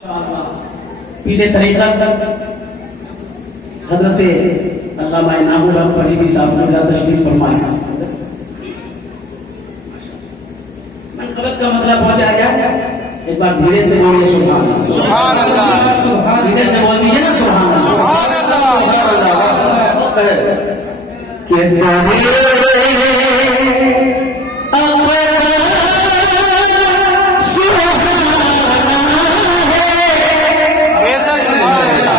पीले तरीका हजरत अल्लामा इनामुल हक फरीदी साहब ने तशरीफ फरमाया। मैं खबत का मतलब पहुंचाया जाए, एक बार धीरे से बोलिए सुभान अल्लाह, सुभान अल्लाह, धीरे से बोल दीजिए ना सुभान अल्लाह, सुभान अल्लाह। बेशक सुभान अल्लाह।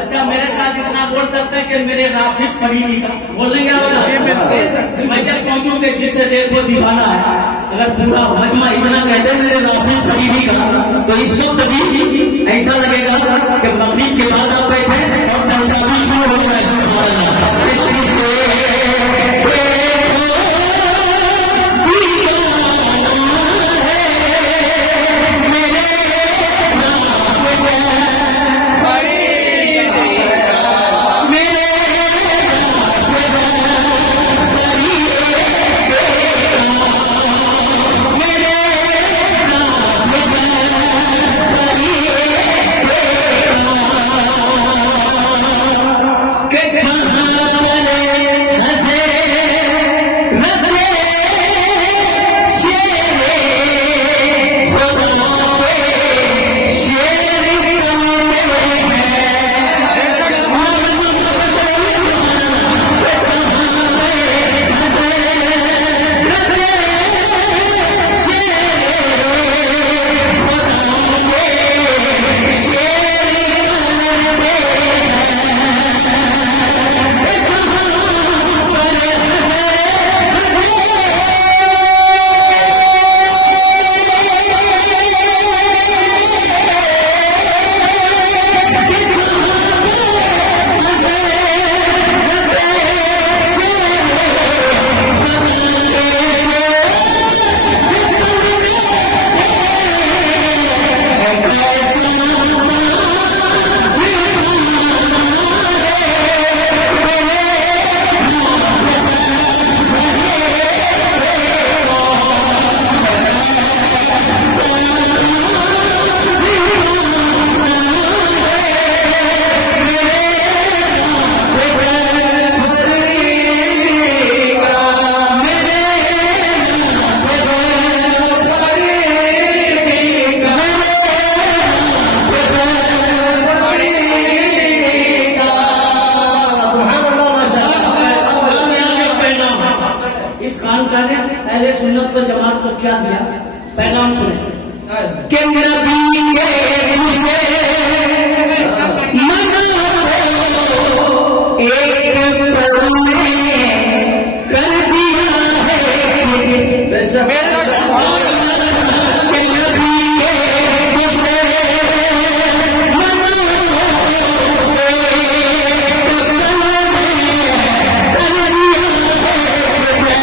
अच्छा मेरे साथ इतना बोल सकते हैं कि मेरे राफिक फरीदी का बोल लेंगे आप? जी बिल्कुल। मैं जब पहुंचूंगे जिससे देखो दीवाना है, अगर पूरा मजमा इतना कहते मेरे राफिक फरीदी का, तो इसको कभी ऐसा लगेगा कि मगरिब के बाद आप बैठे और पैसा भी शुरू हो जाए। सुभान अल्लाह। इस कान का ने पहले सुन्नत पर जमात को क्या दिया, पैगाम सुने कि नबी के मुझसे मना एक पौने कर दिया है। बेशक सुभान अल्लाह। कि नबी के मुझसे मना एक पौने कर दिया है।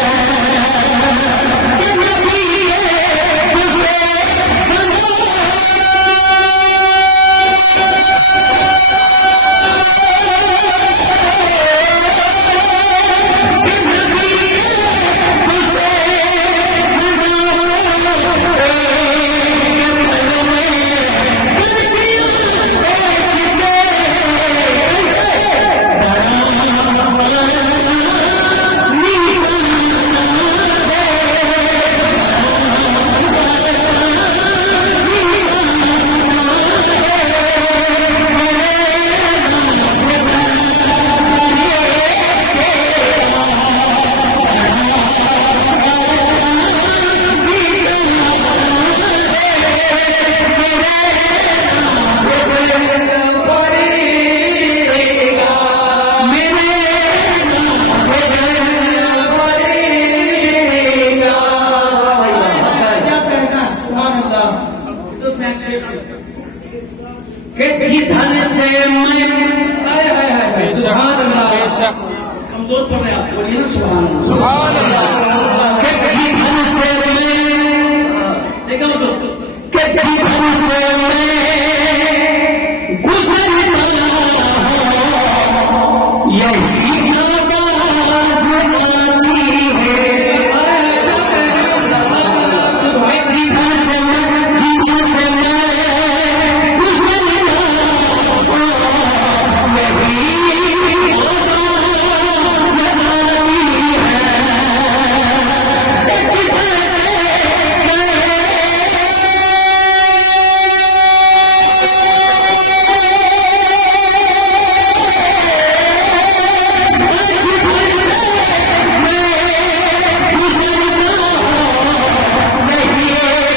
कमजोर पड़ रहे आप बोलिए ना सुभान अल्लाह। सुभान अल्लाह। कि जीवन से मैं देखा मुझे कि जीवन से मैं गुजरता हूँ यही आवाज आती है। जीवन से मैं गुजरता हूँ यही आवाज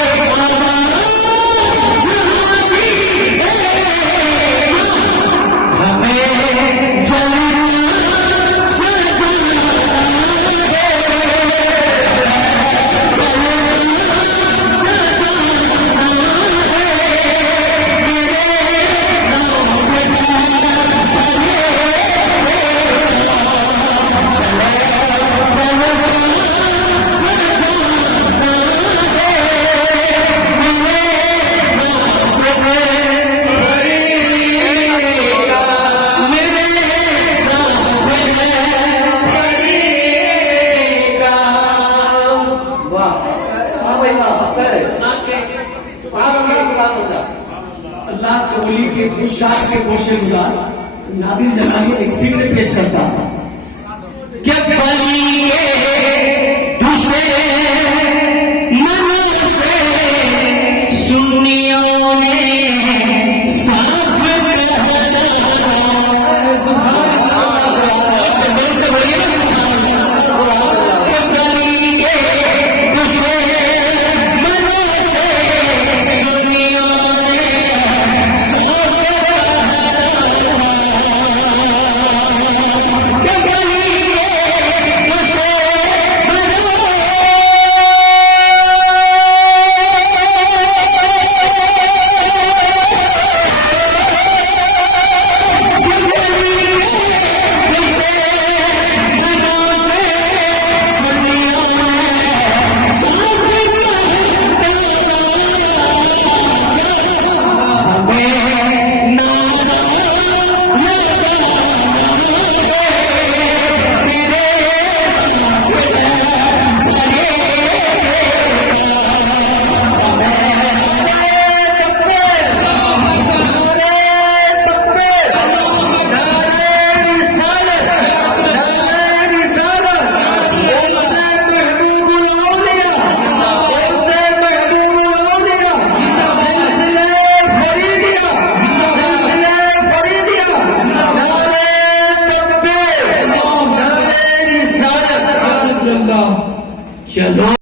अल्लाह के वली के कुछ शाख के गोशे गुजार नादिर जलाली एक फिक्र पेश करता है कि बली के